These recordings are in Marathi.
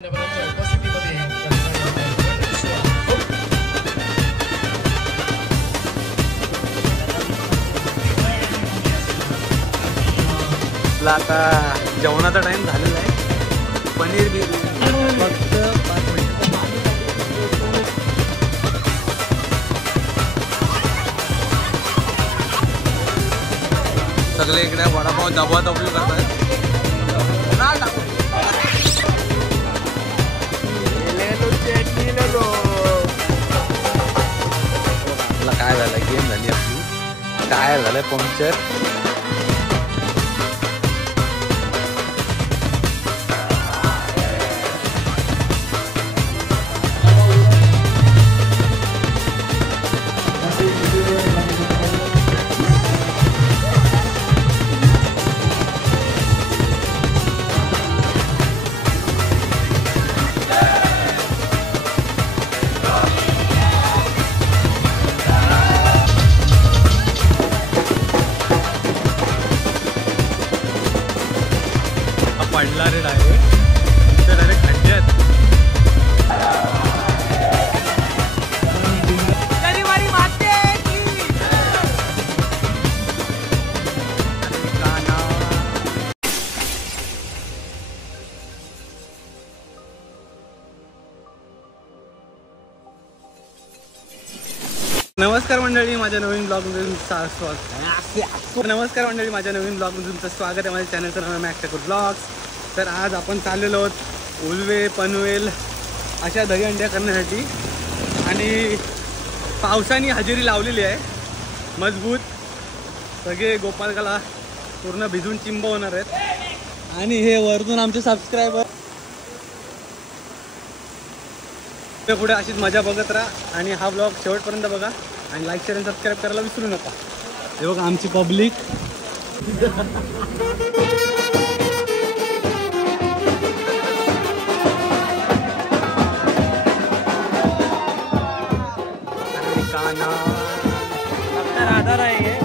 आता जेवणाचा टाइम झालेला आहे. पनीर बी फक्त 5 मिनिट. सगळे इकडे वडापाव दबादबी करतात. आपला काय झालं, गेम झाली आपली. काय झालं, पंक्चर. पडला रे डायरेक्ट, ते डायरेक्ट खड्डे आहेत. नमस्कार मंडळी, माझ्या नवीन ब्लॉगमध्ये तुमचं स्वागत. नमस्कार मंडळी, माझ्या नवीन ब्लॉगमध्ये तुमचं स्वागत आहे. माझ्या चॅनलचं नाव आहे मॅक्स ठाकूर ब्लॉग्स. तर आज आपण चाललेलो आहोत उलवे पनवेल अशा दहीहंड्या करण्यासाठी. आणि पावसाने हजेरी लावलेली आहे मजबूत. सगळे गोपालकाला पूर्ण भिजून चिंब होणार आहेत. आणि हे वरतून आमचे सबस्क्रायबर. पुढे अशीच मजा बघत राहा आणि हा ब्लॉग शेवटपर्यंत बघा. आणि लाईक शेअर आणि सबस्क्राईब करायला विसरू नका. हे बघा आमची पब्लिक. आधार आहे.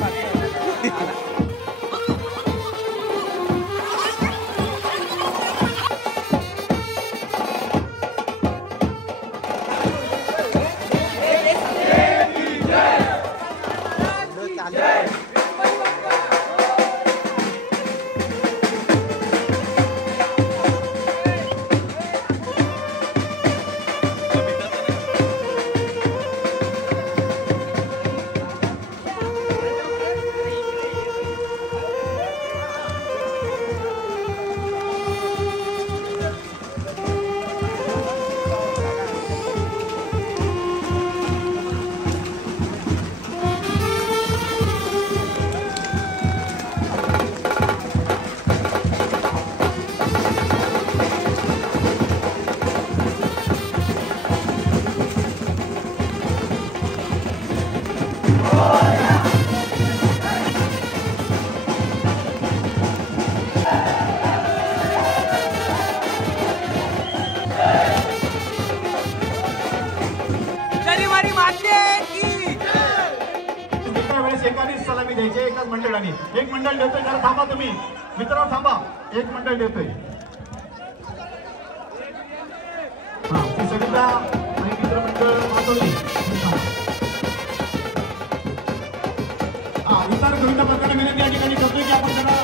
एकाच सलामी द्यायची एकाच मंडळाने. एक मंडळ देतोय, जरा थांबा तुम्ही मित्रांनो, थांबा. एक मंडळ देतोय. सगळ्या आणि मित्रमंडळ मातोली. विचार गोविंदा पथकाला विनंती या ठिकाणी करतोय की आपण त्यांना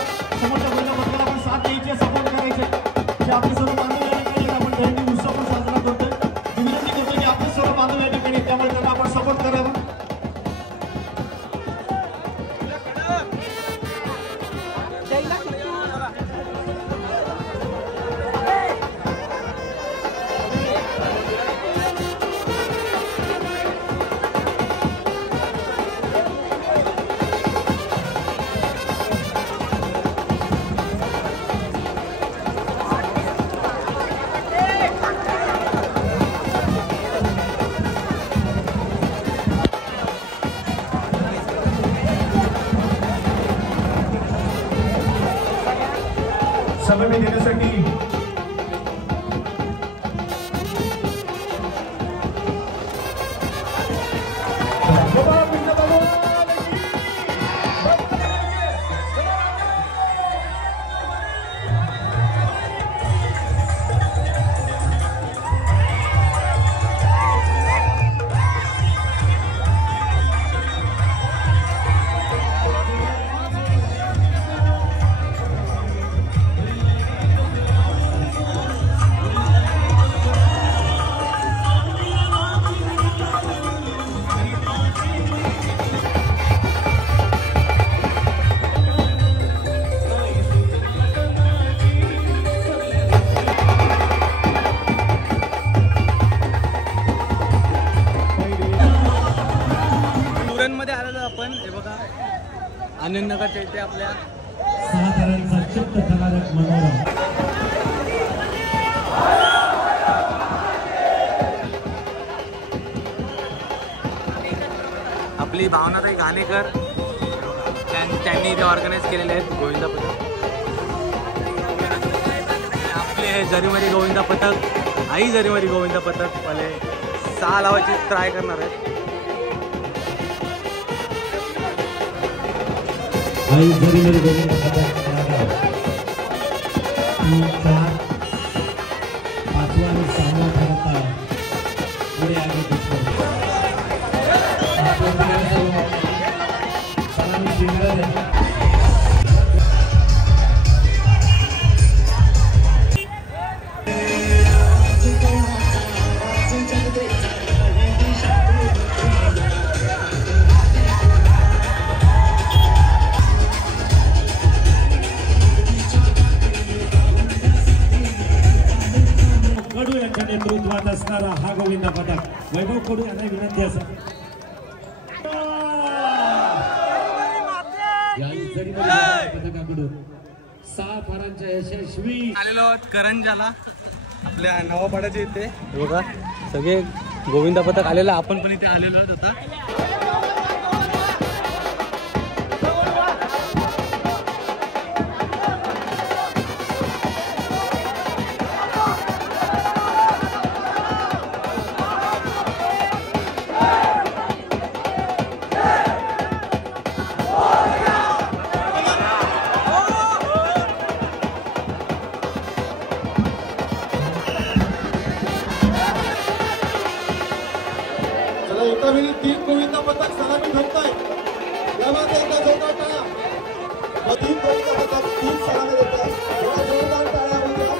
समोरच्या गोविंदा पथकाला आपण साथ द्यायची, सपोर्ट करायचे. जे आपले सर्व बांधव या ठिकाणी आपण त्यांनी उत्सव पण साजरा करतोय. विनंती करतोय की आपले सर्व बांधव या ठिकाणी, त्यामुळे त्यांना आपण सपोर्ट करावा. आनंदनगरच्या इथे आपल्या साधारणचा चित्तथरारक मनोरम. आपली भावनाताई घाणेकर त्यांनी इथे ऑर्गनाईज केलेले आहेत गोविंदा पथक. आपले हे जरीमरी गोविंदा पथक, आई जरीमरी गोविंदा पथक वाले 6 लावायची ट्राय करणार आहेत. आई जरीमरी गोविंदा पथक 3, 4, 5 आणि 6 ठरत पुढे आगे कडू यांच्या नेतृत्वात असणारा हा गोविंदा पथक वैभव कडू यांना विनंती असेल. पथकाकडून 6 फारांच्या यशस्वी आलेलो आहोत करंजाला आपल्या नवापाड्याच्या इथे. बघा सगळे गोविंदा पथक आलेलं, आपण पण इथे आलेलो आहोत आता. एका वेळी 3 गोविंदा पथक सलामी ठोकताय. यामध्ये एकदा जोरदार टाळ्या. 3 गोविंदा पथक 3 सलामी देतात. थोडा जोरदार टाळ्या होत्या.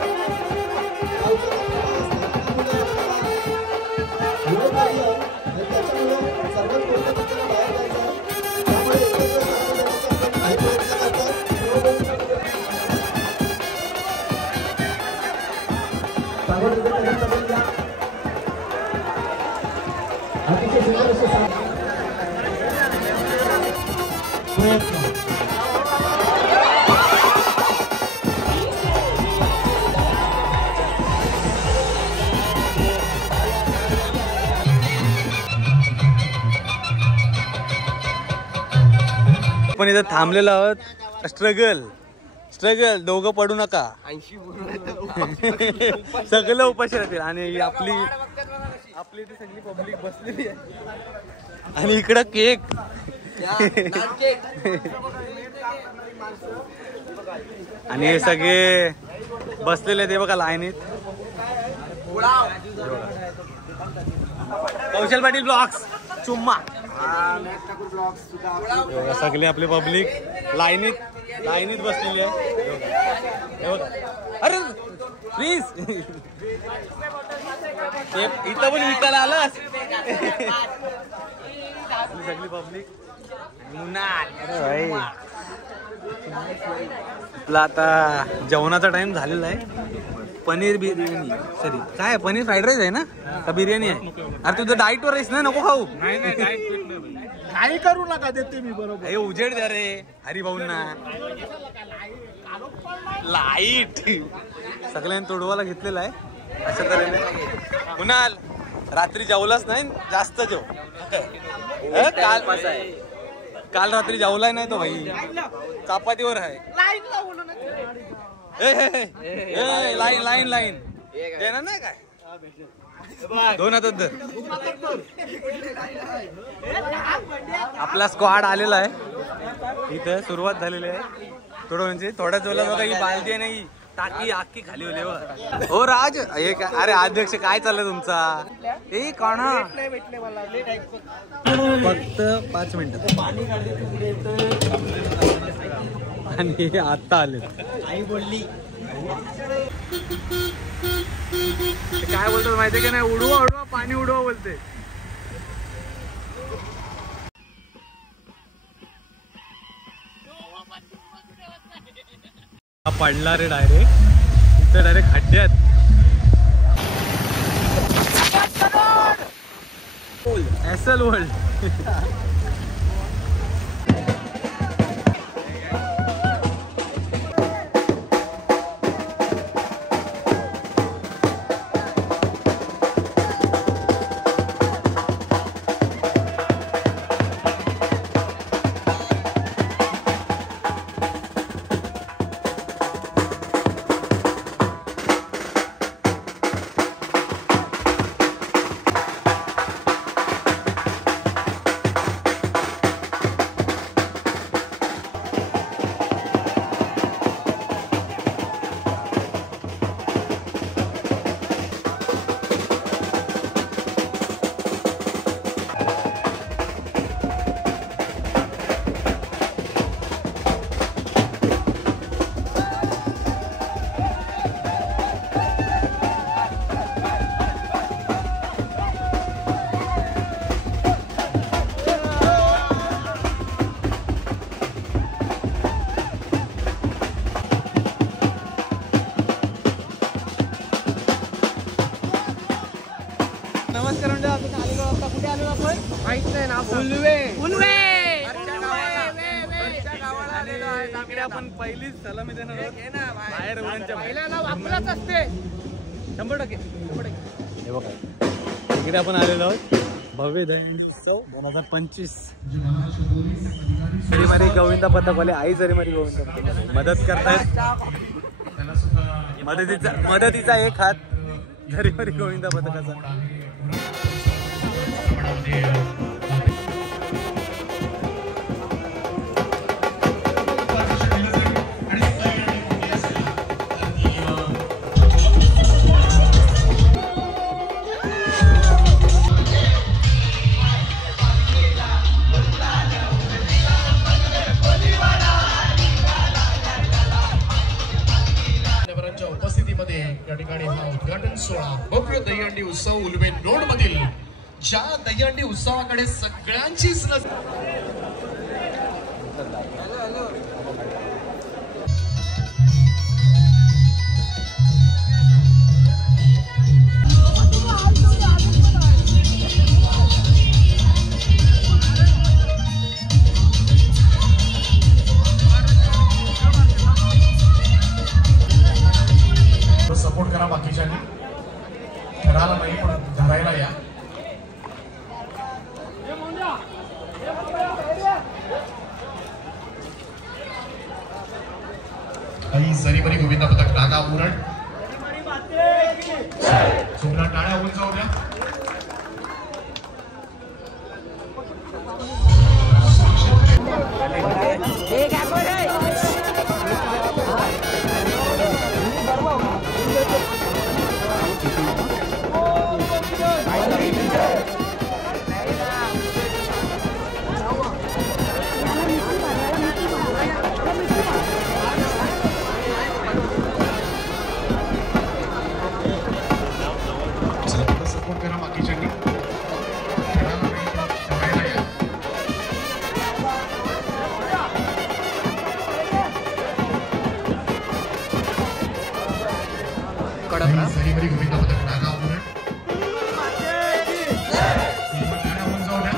आणि त्याच्यामुळे सर्वात गोविंदा पथकाला बाहेर जायचं आहे. त्यामुळे काही प्रयत्न करतात. अतिशय सुंदर असे प्रयत्न. आपण इथं थांबलेलो आहोत. स्ट्रगल दोघं पडू नका. सगळं उपाशी राहतील. आणि आपली ती सगळी पब्लिक बसलेली आहे. आणि इकडं केक आणि हे सगळे बसलेले ते बघा लाईनीत. कौशल पाटील ब्लॉग्स चुम्मा. सगळी आपली पब्लिक लाईनीत बसलेली आहे. अरे प्लीज इथं पण विकायला आलास. सगळी पब्लिक आपला आता जेवणाचा टाइम झालेला आहे. पनीर बिर्याणी काय पनीर फ्राईड राईस आहे ना का बिर्याणी आहे? अरे तुझं डाईट वर आहेस ना, नको खाऊ. काही करू नका देते मी बरोबर. हे उजेड द्या रे हरिभाऊंना. लाईट सगळ्यांनी तोडवायला घेतलेला आहे अशा तऱ्हेने. कुणाल रात्री जेवलाच नाही, जास्त जेव. काल रात्री जेवलाय नाही तो भाई, चापातीवर आहे. लाईन देणार नाही काय? 2 हातात धर. आपला स्क्वॉड आलेला आहे इथं. सुरुवात झालेली आहे. थोड्याच वेळेला बघा ही बालदी नाही टाकी आखी खाली होते. हो राज अरे अध्यक्ष काय चाललंय तुमचा? ए कोण फक्त 5 मिनिटं आणि आता आले. आई बोलली काय बोलतो माहितीये का नाही? उडवा पाणी उडवा बोलते. पडला रे डायरेक्ट इथे, डायरेक्ट खड्ड्यात. एसएल वर्ल्ड नमस्कार मंडळी, आपण आलेलो आता कुठे आलेलो आपण माहित नाही ना. उलवे इकडे आपण पहिलीच सलामी देणार आहोत. बाहेर पहिल्याला वापरच असते 100%. हे बघा इकडे आपण आलेलो आहोत भव्य दहीहंडी उत्सव 2025. जरीमारी गोविंदा पथकवाले आई जरीमारी गोविंदा पथक मदत करतायत. मदतीचा एक हात जरीमारी गोविंदा पथकाचा. उपस्थितीमध्ये या ठिकाणी हा उद्घाटन सोहळा भव्य दहीहंडी उत्सव उलवे रोड मधील ज्या दहीहंडी उत्सवाकडे सगळ्यांचीच सपोर्ट करा. बाकीच्यांनी घराला नाही पण धरायला या. काही सरीबरी गोविंदा पथक नागा उरण सोमना टाळ्या होऊन जाऊ द्या. सपोर्ट करा. बाकीच्यांनी सरीबरी गोविंदा पथक नागा उरण टाळ्या होऊन जाऊ द्या.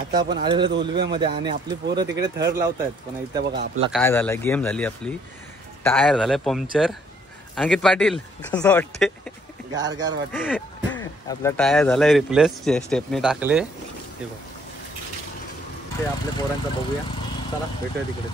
आता आपण आलेलो उलवेमध्ये आणि आपली पोरं तिकडे थर लावतात. पण इथे बघा आपला काय झालाय, गेम झाली आपली. टायर झालाय पंक्चर. अंकित पाटील कसं वाटते? गार गार वाटते. आपला टायर झालाय रिप्लेस, स्टेपनी टाकले. हे बघ ते आपल्या पोरांचा बघूया. चला भेटूया तिकडे.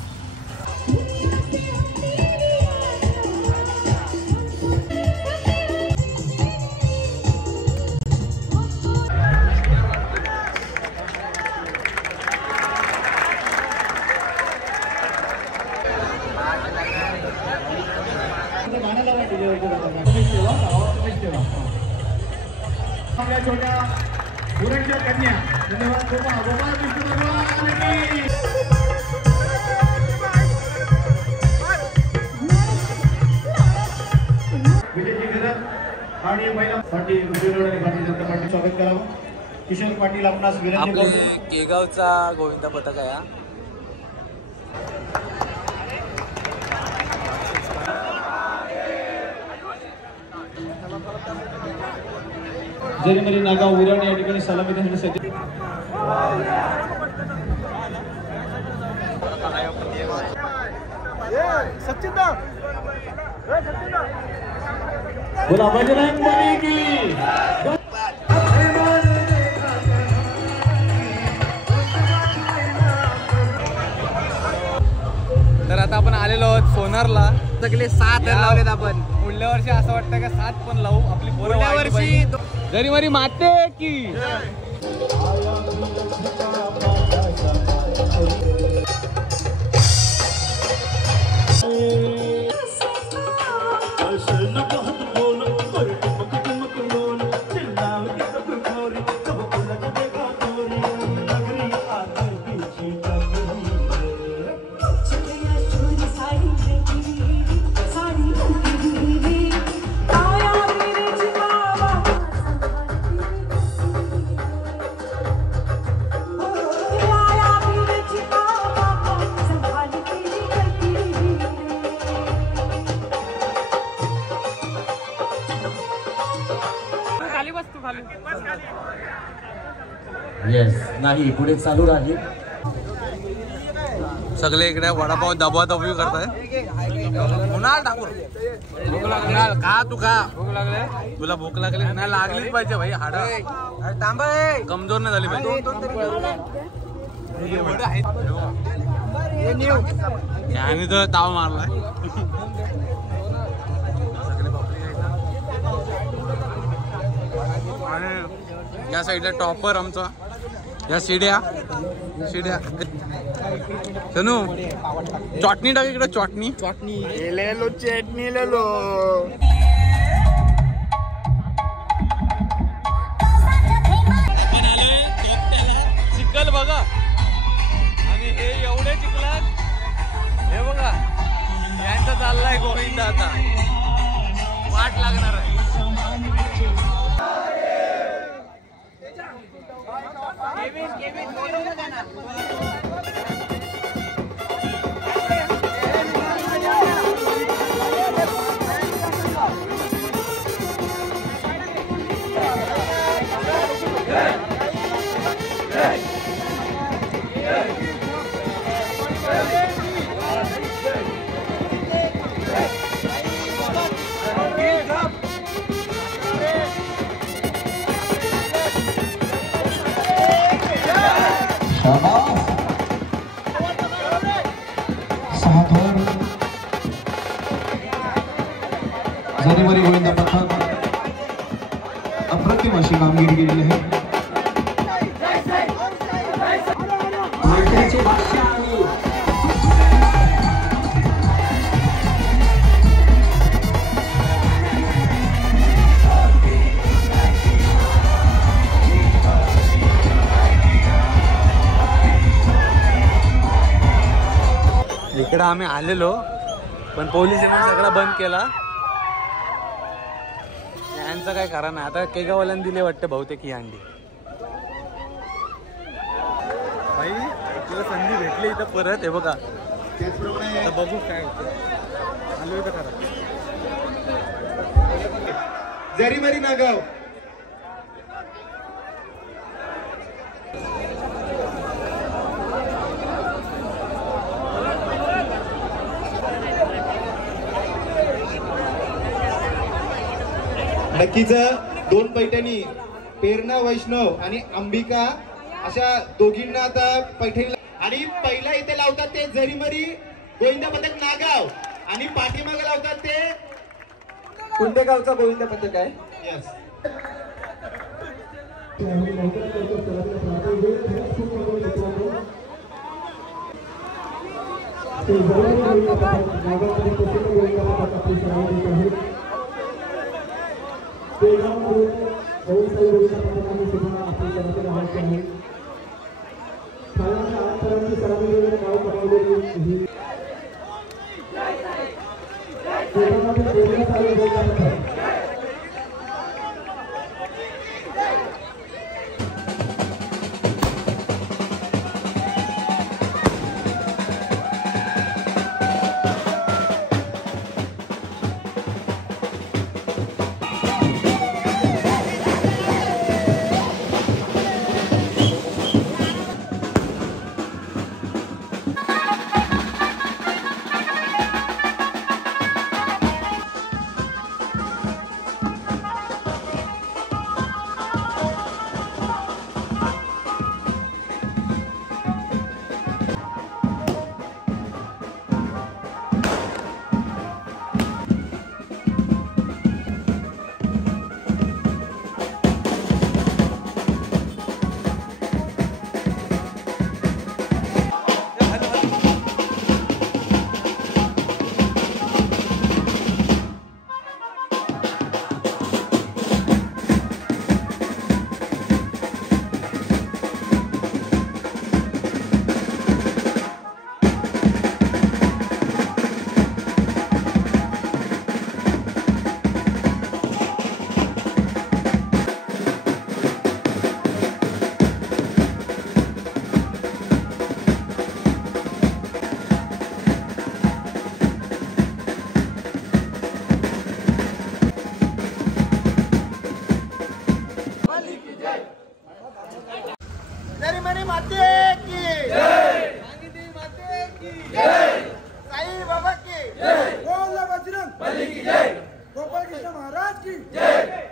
उरणच्या कन्या धन्यवाद गोपाळ गोपाळ विष्णू भगवान की विजयजी घरत आणि महिला पाटील विजयवाडी भारतीय जनता पार्टी स्वागत करावं किशोर पाटील आपणास विनंती आपले करतो केगावचा गोविंदा पथक आहे हा. जरीमरी नागाव उरण या ठिकाणी सलामी देण्यासाठी बोला बजरंग बली की तर आता आपण आलेलो आहोत सोनारला. सगळे 7 लावलेत आपण. पुढल्या वर्षी असं वाटतं का 7 पण लावू. आपली पुढल्या वर्षी जरी मरी माते की येस नाही पुढे चालू राहील. सगळे इकडे वडापाव दबादबी करताय. कुणाल ठाकूर भूक लागणार का तू का भूक लागले तुला भूक लागली नाही लागलीच पाहिजे भाई. हाड तांब कमजोर नाही झाली पाहिजे. याने तर ताव मारलाय. आणि या साईडला टॉपर आमचा. या शिड्या चनू चटणी टाक इकडे. चटणी चटणी लेलो चिखल बघा. आणि हे एवढे चिखलात हे बघा यांचा चाललाय गोविंदा. आता वाट लागणार आहे. जरीमरी गोविंदा पथक अप्रतिम अशी कामगिरी केलेली आहे. इकडे आम्ही आलेलो पण पोलिसांनी सगळं बंद केला. यांचं काय खरं नाही. आता केगाववाल्यांनी दिले वाटतं बहुतेक ही अंडी. भाई तुला संधी भेटली इथं परत. हे बघा आता बघू काय आलो इथं खरं. जरीमरी नागाव नक्कीच 2 पैठणी पेरणा वैष्णव आणि अंबिका अशा दोघींना आता पैठणी. आणि पहिला इथे लावतात ते जरीमरी गोविंदा पथक नागाव आणि पाठीमागे लावतात ते कोणत्या गावचा गोविंदा पथक आहे? यस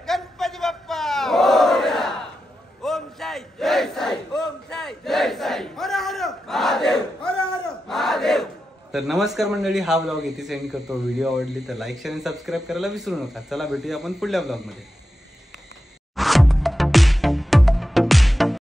गणपती बाप्पा मोरया. ओम साई जय साई. ओम साई जय साई. हर हर महादेव. हर हर महादेव. तर नमस्कार मंडळी, हा ब्लॉग इथे सेंड करतो. व्हिडिओ आवडली तर लाईक शेअर आणि सबस्क्राईब करायला विसरू नका. चला भेटूया आपण पुढल्या ब्लॉगमध्ये.